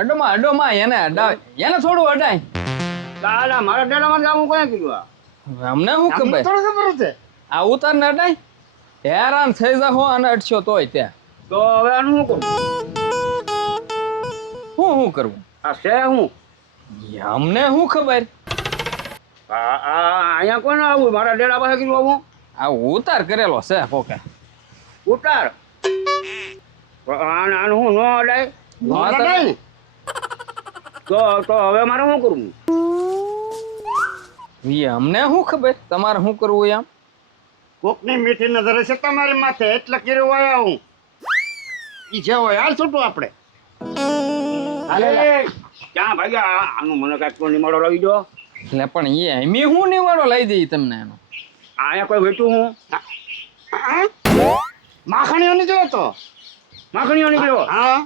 અડોમાં એને અડાય એને થોડું અડાય. દાદા મારા ડેલામાં જાવું કોને કીધું? અમને શું ખબર? થોડું ખબર છે. આ ઉતાર ને અડાય હેરાન થઈ જાહો અને અડશો તોય ત્યાં. તો હવે આનું શું કરું? શું કરવું? આ છે હું અમને શું ખબર? અહીંયા કોને આવું? મારા ડેલા પાસે કીધું આવું? આ ઉતાર કરેલો છે કોકે. ઉતાર આનું હું ન અડાય? મારા નહીં. તો હવે મારે શું કરવું? અમને શું ખબર તમારે શું કરવું એમ? કોકની મીઠી નજર છે તમારી માથે એટલે કર્યું હોય હું. ઈ જે હોય હાલ છૂટું આપણે. ક્યાં ભાઈ આનું મને કાંઈક તો નિમાડો લાવી દો. એટલે પણ એમી હું નિવાડો લઈ દઈ તમને એનો. અહીંયા કોઈ વેચું હું માખણીઓ ની જોયો તો. માખણીઓ નીકળ્યો. હા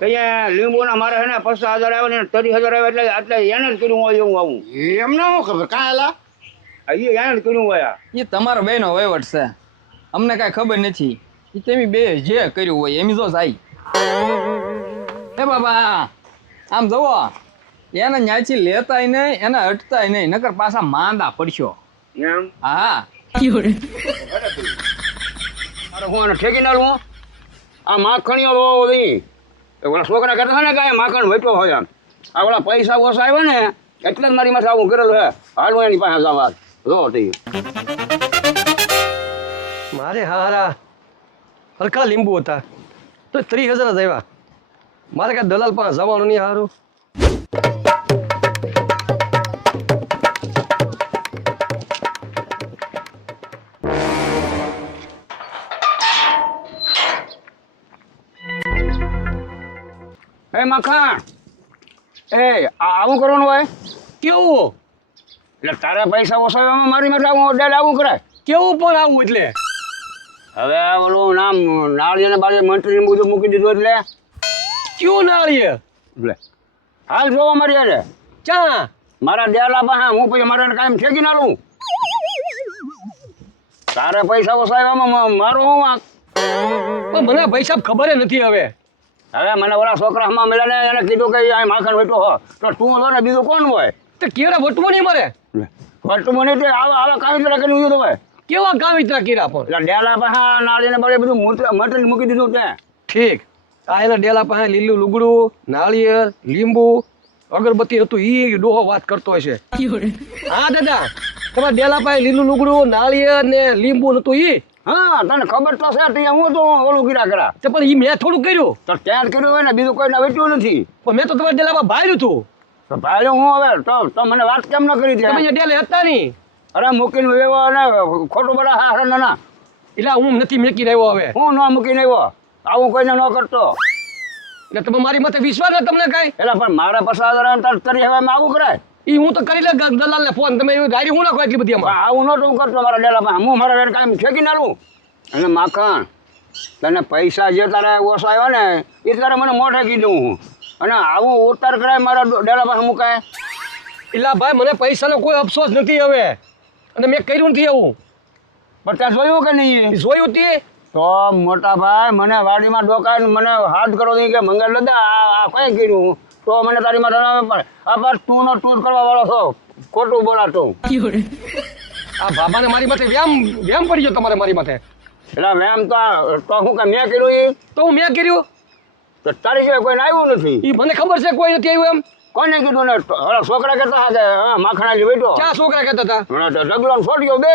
કઈ લીંબુના મારે છે ને 50,000 આવે ને 30,000 આવે એટલે એને જ કર્યું હોય એવું આવું. એમને શું ખબર કાંઈ એલા. એને જ કર્યું હોય. એ તમારો બેનો વહીવટ છે, અમને કાંઈ ખબર નથી. એ તમે બે જે કર્યું હોય એમ જો જાય. એ બાબા આમ જુઓ, એને ન્યાચી લેતાય નહીં એને હટતાય નહીં, નકર પાછા માંદા પડશો. એમ હા અરે હું એને ઠેકી ના લઉં. આ માખણીઓ બહુ બધી ઓલા છોકરા કહેતા ને કાંઈ માખણ વેચો હોય આમ. આ ઓલા પૈસા ઓછા આવ્યા ને એટલે જ મારી માથે આવું કરેલું હે. હાલ એની પાસે જવા જો થઈ મારે હારા હલકા લીંબુ હતા તો 30,000 જ આવ્યા. મારે કાંઈ દલાલ પાસે જવાનું નહીં હારું. એ મખાણ આવું કરવાનું હોય કેવું એટલે તારા પૈસા ઓછા આવ્યા મારી માથે આવું ડેલ આવું કરાય. કેવું પણ આવું એટલે હવે ઓલું નામ નાળિયેર બાળીએ મંત્રી બધું મૂકી દીધું એટલે ક્યું નાળીએ એટલે હાલ જોવા મારી યારે ચા મારા ડેલા પાસે હું પછી મારે કાંઈ ઠેકી ના લઉં. તારે પૈસા ઓછા આવ્યામાં મારું શું વાંક? પણ મને ભાઈ સાહેબ ખબર નથી હવે. હવે મને ઓલા છોકરા હમણાં મળ્યા ને એને કીધું કે આ માખણ વેઠો હો તો તું હતો ને બીજું કોણ હોય? તો કેરા વટવો નહીં મારે. વટું મને તે આવા કાવી તરફ કરી દીધું હોય. કેવા કાવિત્રા કર્યા પણ એટલે ડેલા પાસે નાળીને બાળીએ બધું મટન મૂકી દીધું ત્યાં. ઠીક. આ એના ડેલા પાસે લીલું લુગડું નાળિયેર લીંબુ અગરબત્તી હતું ઈ ડોહો વાત કરતો હશે. હા દાદા તમારા ડેલા પાસે લીલું લુગડું નાળિયેર ને લીંબુ નતું ઈ? હા તને ખબર તો છે ત્યાં હું તો ઓલું ગીરા કરા તો પણ ઈ મેં થોડું કર્યું. તો ત્યાં કર્યું હોય ને બીજું કોઈને વેચ્યું નથી. પણ મેં તો તમારા ડેલામાં ભાડ્યું હતું. તો ભાઈ હું હવે તો મને વાત કેમ ન કરી તમે ત્યાં? અહીંયા ડેલે હતા નહીં અરે મૂકીને વેવો અને ખોટું બધા હા ના ના એટલે હું નથી મેકી રહ્યો હવે. હું ન મૂકીને આવ્યો આવું કોઈને ન કરતો. એટલે તમે મારી માથે વિશ્વાસ નથી તમને કાંઈ? એટલે પણ મારા 50,000 તરી હવે આવું કરાય? ઈ હું તો કરી લે દલાલ ને ફોન. તમે એવી ગાડી હું નાખો એટલી બધી પણ એમાં. આવું નહોતું કરતો મારા ડેલામાં. હું મારા ડેલા કાંઈ ઠેકી ના લઉં. અને માખણ તને પૈસા જે તારે ઓછા આવ્યા ને એ તારે મને મોઢે કીધું હું. અને આવું ઉતાર કરાય મારા ડેલા પાસે મુકાય? એટલે ભાઈ મને પૈસાનો કોઈ અફસોસ નથી હવે અને મેં કર્યું નથી એવું. પણ ત્યાં જોયું કે નહીં? જોયું તે તો મોટા ભાઈ મને વાડીમાં ડોકાય મને હાથ કરો નહીં કે મંગળ દાદા આ કઈ કર્યું તો મને તારી માં રણાવે પડે. આ બસ તું નો ટૂર કરવા વાળો છો ખોટું બોલાતો. આ બાબાને મારી માથે વ્યામ પડી ગયો તમારે મારી માથે. એટલે એમ તો હું કે મેં કર્યું એ તો હું મેં કર્યું તો તારી સિવાય કોઈને આવ્યું નથી. એ મને ખબર છે કોઈ નથી આવ્યું એમ. કોને કીધું ને ઓલા છોકરા કહેતા હતા કે હા માખણાજી બેઠો ક્યાં છોકરા કહેતા હતા? ઢગલો છોડ્યો બે.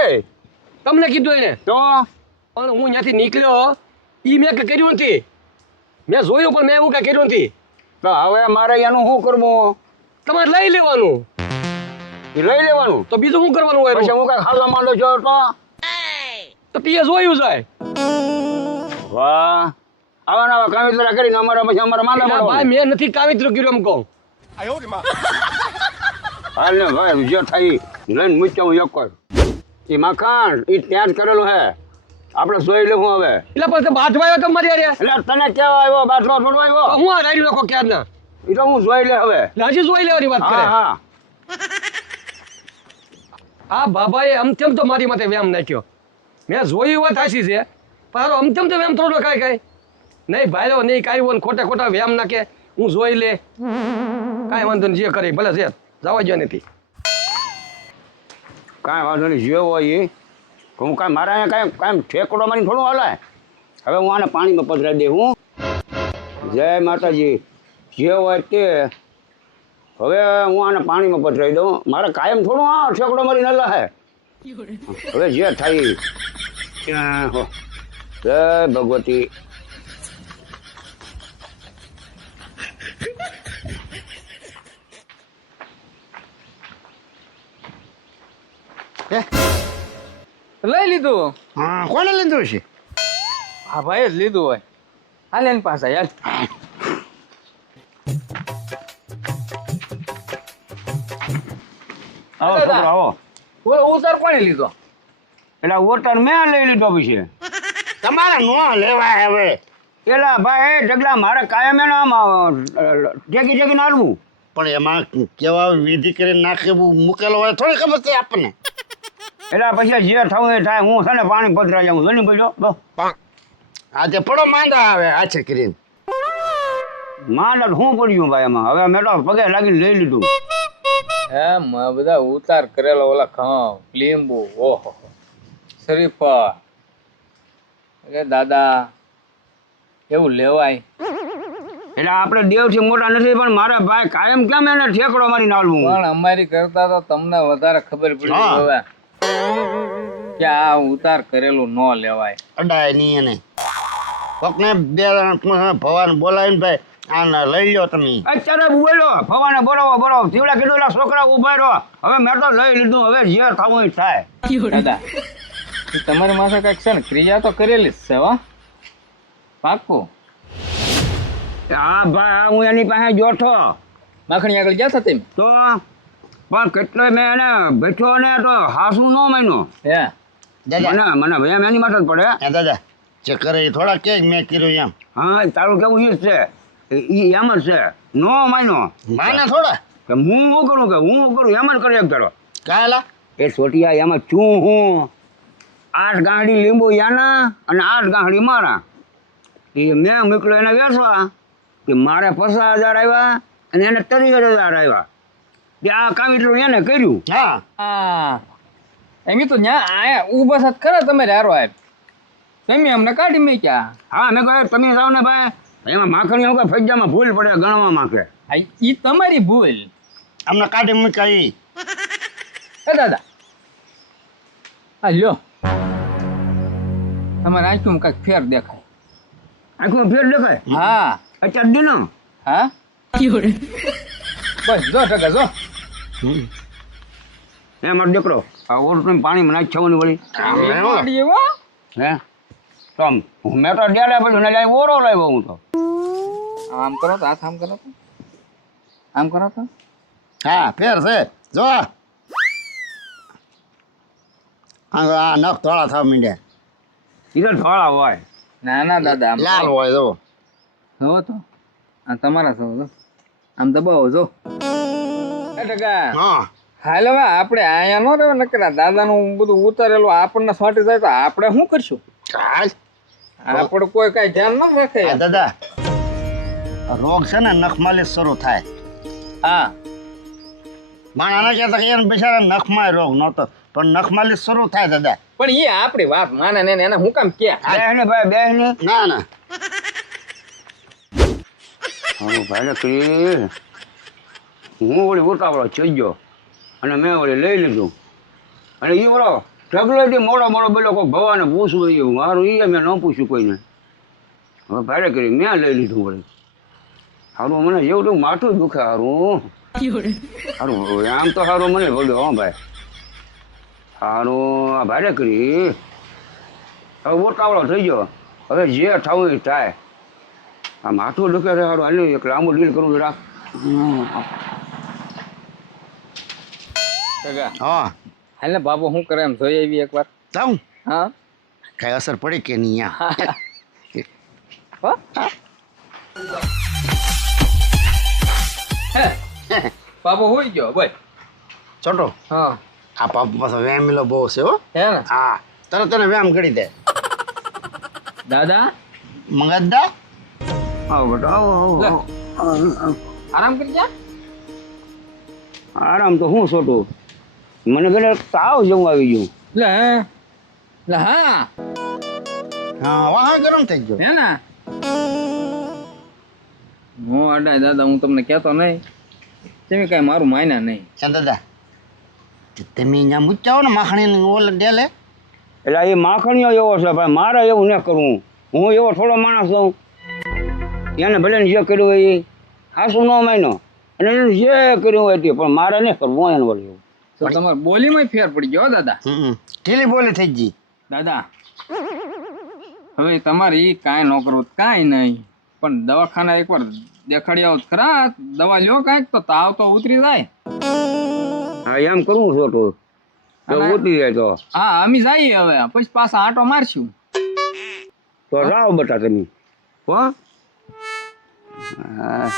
તમને કીધું એને? તો પણ હું ત્યાંથી નીકળ્યો એ મેં કંઈ કર્યું નથી. મેં જોયું પણ મેં એવું કંઈ કર્યું નથી. તો હવે મારે એનું શું કરવું? તમારે લઈ લેવાનું. એ લઈ લેવાનું તો બીજું શું કરવાનું હોય? પછી હું કઈ ખાવા માંડો છો તો તીએ જોયું જાય. વાહ આવા નવા કામિતરા કરીને અમારા પછી અમારા માંડા એટલે ભાઈ પડવા. મેં નથી કાવિત્રું કર્યું એમ કહું. હાલ ને ભાઈ જે થાય લઈને મૂક્યા હું એક એ માખણ એ ત્યાં જ કરેલું હે આપણે જોઈ લેવું હવે. એટલે પછી બાજવા આવ્યો તમારી યારે. એટલે તને કેવા આવ્યો બાટલો થોડો આવ્યો? તો હું આ રાડ્યું નાખો ક્યારના. એ તો હું જોઈ લે હવે. એટલે હજી જોઈ લેવાની વાત કરે. હા હા આ બાબાએ અમથેમ તો મારી માથે વ્યામ નાખ્યો. મેં જોયું વાત હાસી છે પણ અમથેમ તો વ્યામ થોડો કાંઈ નહીં ભાઈઓ નહીં કાંઈ હોય ખોટા ખોટા વ્યામ નાખે. હું જોઈ લે કાંઈ વાંધો નહીં, જે કરે ભલે છે જવા જો નથી. કાંઈ વાંધો નહીં, જે હોય એ હું કાંઈ મારા અહીંયા કાંઈ ઠેકડો મારી થોડું હાલે. હવે હું આને પાણીમાં પધરાવી દે. હું જય માતાજી, જે હોય તે હવે હું આને પાણીમાં પધરાવી દઉં. મારે કાયમ થોડું આ ઠેકડો મારી ન હે. હવે જે થાય હો. જય ભગવતી. લઈ લીધું. હા કોને લીધું છે? હા ભાઈ જ લીધું હોય. હાલ એની પાસે યાર. આવો છોકરો આવો. ઓલો ઉતાર કોણે લીધો? એટલે વોટર મેં લઈ લીધો પછી. તમારે નો લેવાય હવે. એલા ભાઈ ઢગલા મારે કાયમ એનો આમ ટેકી ટેકીને હાલવું. પણ એમાં કેવા વિધિ કરીને નાખેવું મૂકેલો હોય થોડી ખબર છે આપણને. એટલે પછી જે થવું એ થાય. હું છે ને પાણી પધરાઈ જાઉં જોઈ ભાઈ બસ. આજે પડો માંદા આવે આછે કરીને. માંડ શું પડ્યું ભાઈ એમાં? હવે મેં તો પગે લાગીને લઈ લીધું. એમ બધા ઉતાર કરેલો ઓલા ઘઉં લીંબુ ઓહો શરીફળ. અરે દાદા એવું લેવાય? એટલે આપણે દેવથી મોટા નથી પણ મારા ભાઈ કાયમ કેમ એને ઠેકડો મારીને હાલવું? પણ અમારી કરતા તો તમને વધારે ખબર પડી હા. હવે કે આ ઉતાર કરેલું ન લેવાય. અડાય નહીં એને. કોકને બે ભવાને બોલાવીને ભાઈ આને લઈ લો તમે. અત્યારે બોલો ફવાને બરોબર તીવડા કીધું એલા છોકરા ઉભા રહો. હવે મેં તો લઈ લીધું. હવે જે થવું એ થાય. દાદા એ તમારી માથે કઈક છે ને ક્રિયા તો કરેલી જ છે હો પાક્કું. હા ભાઈ હા હું એની પાસે જોઠો માખણી આગળ ગયા હતા તેમ તો પણ કેટલોય મેં એને બેઠો ને તો હાસું ન માન્યો. હે દાદા મને એમ એની માટે જ પડે. હે દાદા જે કરે એ થોડા કે મેં કર્યું એમ. હા તારું કેવું એ જ છે. એ એમ જ છે. નો માન્યો માને થોડા કે હું શું કરું કે હું શું કરું એમ જ કરી એક કરો. કાયલા એ છોટિયા એમાં ચું હું 8 ગાંઠડી લીંબુ યાના અને 8 ગાંઠડી મારા. એ મેં મોકલ્યો એને વેચવા કે મારે 50,000 આવ્યા અને એને 30,000 આવ્યા. તે આ કામ એટલું એને કર્યું. હા હા એમ તો ન્યા આયા ઊભા સાથ ખરા તમે હારો આપ તમે અમને કાઢી મેક્યા. હા મેં કહ્યું તમે જાઓ ને ભાઈ એમાં માખણી વગર ફજ્જામાં ભૂલ પડે ગણવામાં કે આ ઈ તમારી ભૂલ. અમને કાઢી મૂક્યા ઈ. એ દાદા આ લ્યો તમારે આંખમાં કાંઈક ફેર દેખાય. આખું ફેર દેખાય. હા અત્યારે દીનો હા બસ જો ટકા જો એ મારો દીકરો આ ઓરતું પાણીમાં નાખ છવાની વળી વાડીએ હો. હે તો મેં તો ડેલા પડ્યું ને ઓરો લાવ્યો હું તો. આમ કરો તો હાથ આમ કરો તો આમ કરો તો હા ફેર છે જો આ નખ થોડા થવા માંડ્યા. ઈધર થોડા હોય. ના ના દાદા આમ લાલ હોય જો. જો તો આ તમારા છો જો આમ દબાવો જો એ ટકા હા હાલ હવે આપણે આયા ન રહે નકર દાદાનું બધું ઉતારેલું આપણને સોટી જાય તો આપણે શું કરશું? કાલ આપણે કોઈ કઈ ધ્યાન ન રાખે. આ દાદા રોગ છે ને નખ માલિશ શરૂ થાય. હા માણાના કહેતા કે એને બિચારા નખમાં રોગ નહોતો પણ નખ માલિશ શરૂ થાય દાદા. પણ એ આપણી વાત માને ને એને હું કામ કે બેહને ભાઈ બેહને. ના ના હા ભાઈ ને કરી હું વળી ઉતાવળો થઈ ગયો અને મેં વળી લઈ લીધું અને એ વળો ઢગલો મોડો બેલો કોઈ ભવાને પૂછવું એવું મારું એ મેં ન પૂછ્યું કોઈને. હવે ભાડે કરી મેં લઈ લીધું વળી. સારું મને એવું માથું દુખે સારું સારું આમ તો સારું મને બોલ્યો હા ભાઈ સારું આ ભાડે કરી હવે ઉતાવળો થઈ ગયો હવે જે થવું એ થાય. આ માથું દુખે છે સારું હાલ એક લાંબુ ડીલ કરવું રાખ. ટકા હા હાલ ને બાબુ શું કરે એમ જોઈ આવી એકવાર. જાઉં હા કઈ અસર પડી કે નહીં અહીંયા. હો? હે, બાબુ હોઈ ગયો ભાઈ. છોટો હા આ પાપ પાછો વેમેલો બહુ છે હો. હે ને હા તરત તને વ્યાયામ કરી દે. દાદા મંગદા આવો બેટો આવો આવો લે. આવો આરામ કરી જા. આરામ તો હું છોટું મને ઘરે તાવ જેવું આવી ગયું. લે હે લે હા હા વાહ ગરમ થઈ ગયો હે ને હું અડાય દાદા હું તમને કહેતો નહીં તમે કાંઈ મારું માન્યા નહીં. ચાલ દાદા તમે અહીંયા મૂક્યા હો ને માખણી ઓલ ડેલે એટલે એ માખણીઓ એવો છે ભાઈ, મારે એવું ન કરવું. હું એવો થોડો માણસ છું. એને ભલે ને જે કર્યું હોય એ હાસું ન માન્યો અને એને જે કર્યું હોય તે, પણ મારે નહીં કરવું એને વળી એવું. તો તમારે બોલીમાં ફેર પડી ગયો હો દાદા. ઢીલી બોલી થઈ ગઈ દાદા હવે તમારે એ કાંઈ ન કરવું કાંઈ નહીં, પણ દવાખાના એકવાર દેખાડી આવો તો ખરા. દવા લ્યો કાંઈક તો તાવ તો ઉતરી જાય. હા એમ કરવું છોટું તો અને- ઉતરી જાય તો. હા અમે જઈએ હવે પછી પાછા આંટો મારશું. તો જાઓ બટા તમે હો. હા